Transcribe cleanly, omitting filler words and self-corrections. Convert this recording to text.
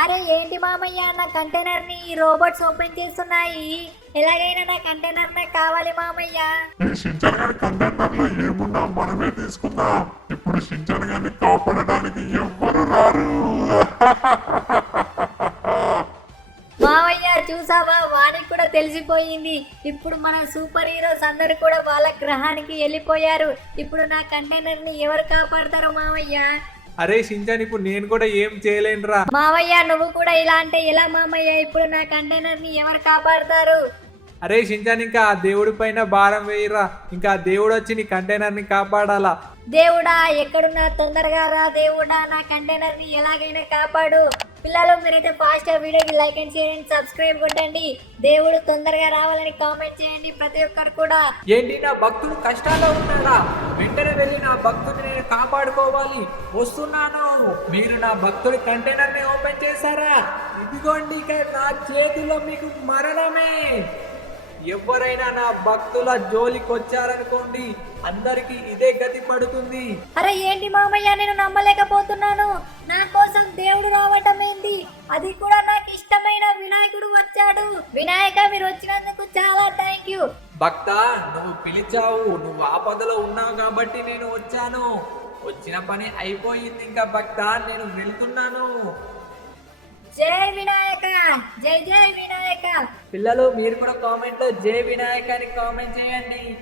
అరే ఏంటి మామయ్య, నా కంటైనర్ ని రోబోట్స్ ఓపెన్ చేస్తున్నాయి. ఎలాగైనా నా కంటైనర్ నాకు కావాలి మామయ్య. ఈ షించాన్ గారి కంటైనర్ లో ఏమున్నా మనమే తీసుకుందాం. ఇప్పుడు షించాన్ గారిని కాపాడడానికి ఎవ్వరు రారు. మామయ్య చూసావా, వానికి కూడా తెలిసిపోయింది. ఇప్పుడు మన సూపర్ హీరోస్ అందరు కూడా వాళ్ళ గ్రహానికి వెళ్ళిపోయారు. ఇప్పుడు నా కంటైనర్ ని ఎవరు కాపాడతారు మామయ్య? అరే షించాన్, ఇప్పుడు నేను కూడా ఏం చేయలేనురా. మామయ్య నువ్వు కూడా ఇలా అంటే ఎలా మామయ్య? ఇప్పుడు నా కంటైనర్ ని ఎవరు కాపాడతారు? అరే షించాన్, ఇంకా ఆ దేవుడి పైన భారం వేయరా. ఇంకా ఆ దేవుడు వచ్చి నీ కంటైనర్ ని కాపాడాలా. దేవుడా ఎక్కడున్నా తొందరగా రా దేవుడా, నా కంటైనర్ ని ఎలాగైనా కాపాడు. పిల్లలు మీరైతే ఫాస్ట్ గా వీడియోకి like and share and subscribe కొట్టండి. దేవుడు తొందరగా రావాలని కామెంట్ చేయండి ప్రతి ఒక్కరు కూడా. ఏంటి, నా భక్తుడు కష్టాల్లో ఉన్నారా? వెంటనే వెళ్ళి నా భక్తుడిని నేను కాపాడుకోవాలి. వస్తున్నాను. మీరు నా భక్తుడి కంటైనర్ ని ఓపెన్ చేశారా? ఇదిగోండి, ఇక నా చేతిలో మీకు మరణమే. ఎవరైనా నా భక్తుల జోలికి వచ్చారనుకోండి, అందరికి ఇదే గతి పడుతుంది. అరే ఏంటి మామయ్య, నేను నమ్మలేకపోతున్నాను. నా కోసం దేవుడు రావటం ఏంటి? అది కూడా నాకు ఇష్టమైన వినాయకుడు వచ్చాడు. వినాయక మీరు వచ్చినందుకు చాలా థ్యాంక్ యూ. భక్త, నువ్వు పిలిచావు, నువ్వు ఆపదలో ఉన్నావు కాబట్టి నేను వచ్చాను. వచ్చిన పని అయిపోయింది. ఇంకా భక్త, నేను వెళ్తున్నాను. జై వినాయక, జై జై వినాయక. పిల్లలు మీరు కూడా కామెంట్ లో జై వినాయక్ అని కామెంట్ చేయండి.